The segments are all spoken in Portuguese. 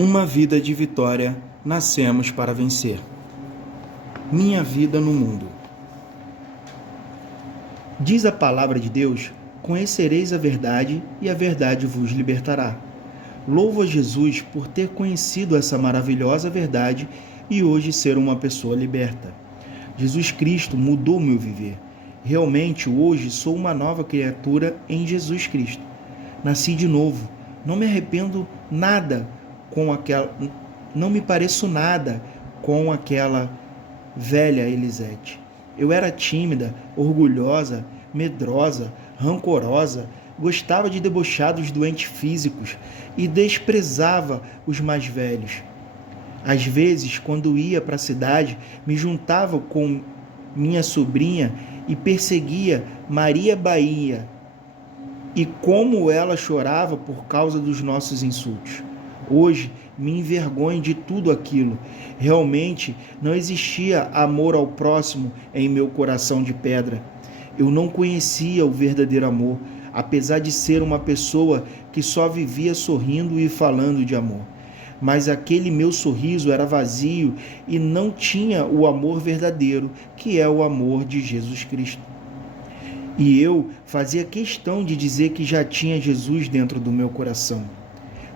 Uma vida de vitória, nascemos para vencer. Minha vida no mundo. Diz a palavra de Deus: conhecereis a verdade e a verdade vos libertará. Louvo a Jesus por ter conhecido essa maravilhosa verdade e hoje ser uma pessoa liberta. Jesus Cristo mudou meu viver. Realmente hoje sou uma nova criatura em Jesus Cristo. Nasci de novo. Não me arrependo nada não me pareço nada com aquela velha Elisete. Eu era tímida, orgulhosa, medrosa, rancorosa, gostava de debochar dos doentes físicos e desprezava os mais velhos. Às vezes, quando ia para a cidade, me juntava com minha sobrinha e perseguia Maria Bahia. E como ela chorava por causa dos nossos insultos. Hoje me envergonho de tudo aquilo. Realmente não existia amor ao próximo em meu coração de pedra. Eu não conhecia o verdadeiro amor, apesar de ser uma pessoa que só vivia sorrindo e falando de amor. Mas aquele meu sorriso era vazio e não tinha o amor verdadeiro, que é o amor de Jesus Cristo. E eu fazia questão de dizer que já tinha Jesus dentro do meu coração.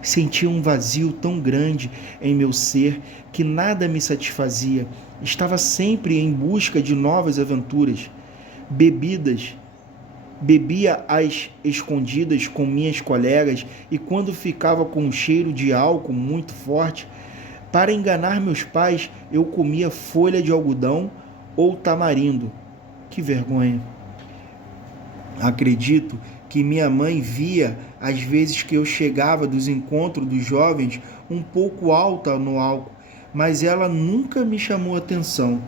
Sentia um vazio tão grande em meu ser que nada me satisfazia. Estava sempre em busca de novas aventuras. Bebia às escondidas com minhas colegas e quando ficava com um cheiro de álcool muito forte, para enganar meus pais, eu comia folha de algodão ou tamarindo. Que vergonha! Acredito que minha mãe via às vezes que eu chegava dos encontros dos jovens um pouco alta no álcool, mas ela nunca me chamou atenção.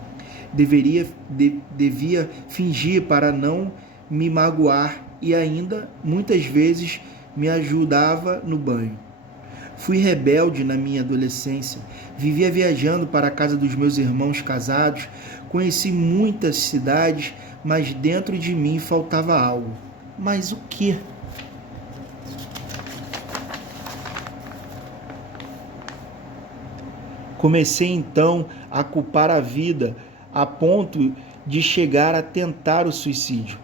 Devia fingir para não me magoar e ainda muitas vezes me ajudava no banho. Fui rebelde na minha adolescência, vivia viajando para a casa dos meus irmãos casados, conheci muitas cidades, mas dentro de mim faltava algo. Mas o quê? Comecei então a culpar a vida a ponto de chegar a tentar o suicídio.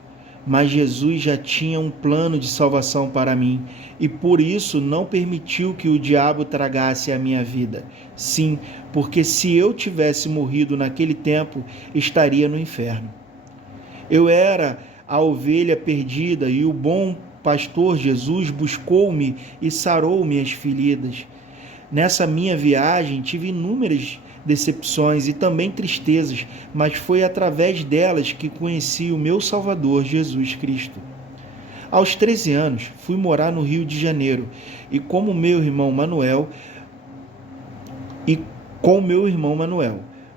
Mas Jesus já tinha um plano de salvação para mim e por isso não permitiu que o diabo tragasse a minha vida. Sim, porque se eu tivesse morrido naquele tempo, estaria no inferno. Eu era a ovelha perdida e o bom pastor Jesus buscou-me e sarou minhas feridas. Nessa minha viagem tive inúmeras decepções e também tristezas, mas foi através delas que conheci o meu Salvador Jesus Cristo. Aos 13 anos, fui morar no Rio de Janeiro e com meu irmão Manuel.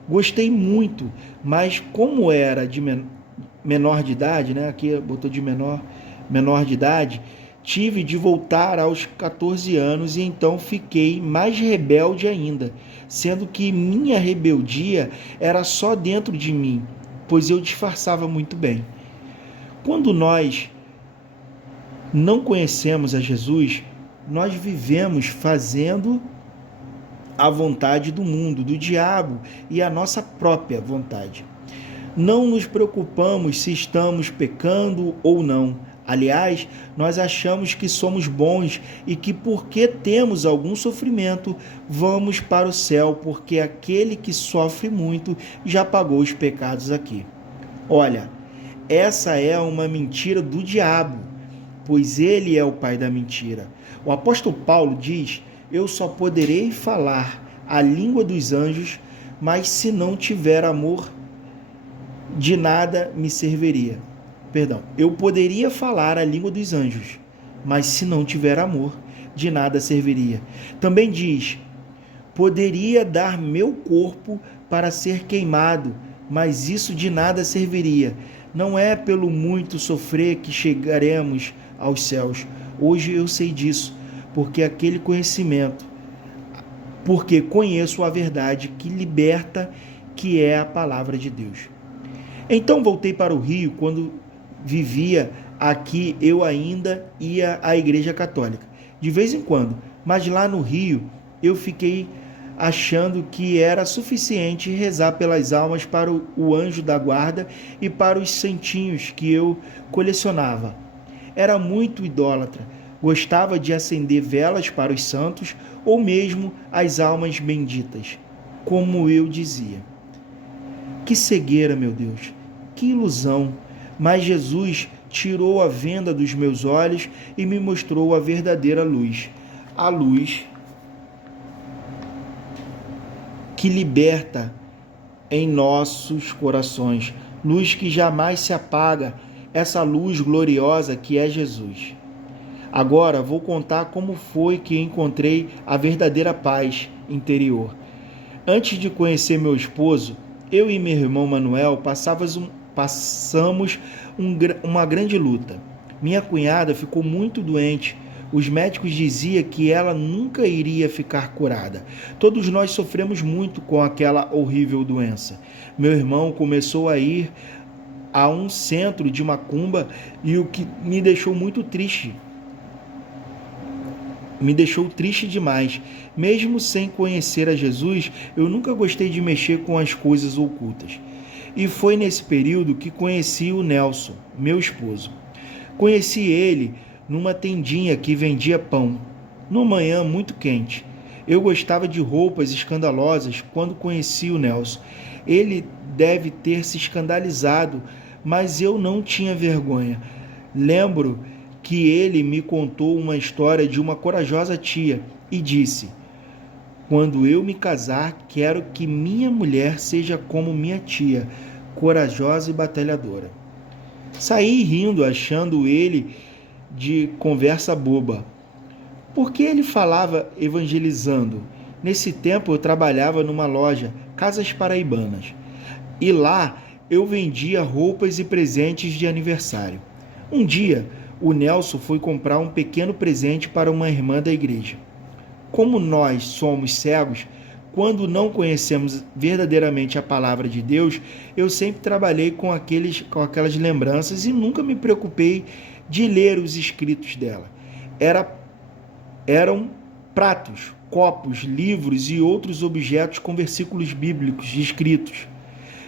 Gostei muito, mas como era de menor de idade, aqui botou de menor de idade, tive de voltar aos 14 anos e então fiquei mais rebelde ainda, sendo que minha rebeldia era só dentro de mim, pois eu disfarçava muito bem. Quando nós não conhecemos a Jesus, nós vivemos fazendo a vontade do mundo, do diabo e a nossa própria vontade. Não nos preocupamos se estamos pecando ou não. Aliás, nós achamos que somos bons e que porque temos algum sofrimento, vamos para o céu, porque aquele que sofre muito já pagou os pecados aqui. Olha, essa é uma mentira do diabo, pois ele é o pai da mentira. O apóstolo Paulo diz: eu só poderei falar a língua dos anjos, mas se não tiver amor, de nada me serviria. Eu poderia falar a língua dos anjos, mas se não tiver amor, de nada serviria. Também diz: poderia dar meu corpo para ser queimado, mas isso de nada serviria. Não é pelo muito sofrer que chegaremos aos céus. Hoje eu sei disso, porque conheço a verdade que liberta, que é a palavra de Deus. Então voltei para o Rio. Quando vivia aqui, eu ainda ia à igreja católica, de vez em quando, mas lá no Rio eu fiquei achando que era suficiente rezar pelas almas para o anjo da guarda e para os santinhos que eu colecionava. Era muito idólatra, gostava de acender velas para os santos ou mesmo as almas benditas, como eu dizia. Que cegueira, meu Deus, que ilusão! Mas Jesus tirou a venda dos meus olhos e me mostrou a verdadeira luz, a luz que liberta em nossos corações, luz que jamais se apaga, essa luz gloriosa que é Jesus. Agora vou contar como foi que encontrei a verdadeira paz interior. Antes de conhecer meu esposo, eu e meu irmão Manuel passamos uma grande luta. Minha cunhada ficou muito doente. Os médicos diziam que ela nunca iria ficar curada. Todos nós sofremos muito com aquela horrível doença. Meu irmão começou a ir a um centro de macumba e o que me deixou muito triste. Me deixou triste demais. Mesmo sem conhecer a Jesus, eu nunca gostei de mexer com as coisas ocultas. E foi nesse período que conheci o Nelson, meu esposo. Conheci ele numa tendinha que vendia pão, numa manhã muito quente. Eu gostava de roupas escandalosas quando conheci o Nelson. Ele deve ter se escandalizado, mas eu não tinha vergonha. Lembro que ele me contou uma história de uma corajosa tia e disse: quando eu me casar, quero que minha mulher seja como minha tia, corajosa e batalhadora. Saí rindo, achando ele de conversa boba. Por que ele falava evangelizando? Nesse tempo eu trabalhava numa loja, Casas Paraibanas, e lá eu vendia roupas e presentes de aniversário. Um dia, o Nelson foi comprar um pequeno presente para uma irmã da igreja. Como nós somos cegos, quando não conhecemos verdadeiramente a palavra de Deus, eu sempre trabalhei com aquelas lembranças e nunca me preocupei de ler os escritos dela. Eram pratos, copos, livros e outros objetos com versículos bíblicos escritos.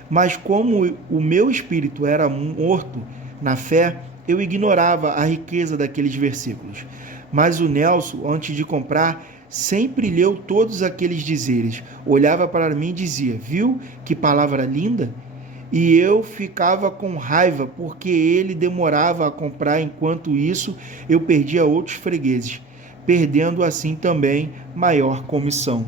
Mas como o meu espírito era morto na fé, eu ignorava a riqueza daqueles versículos. Mas o Nelson, antes de comprar, sempre leu todos aqueles dizeres. Olhava para mim e dizia: viu que palavra linda? E eu ficava com raiva porque ele demorava a comprar, enquanto isso eu perdia outros fregueses, perdendo assim também maior comissão.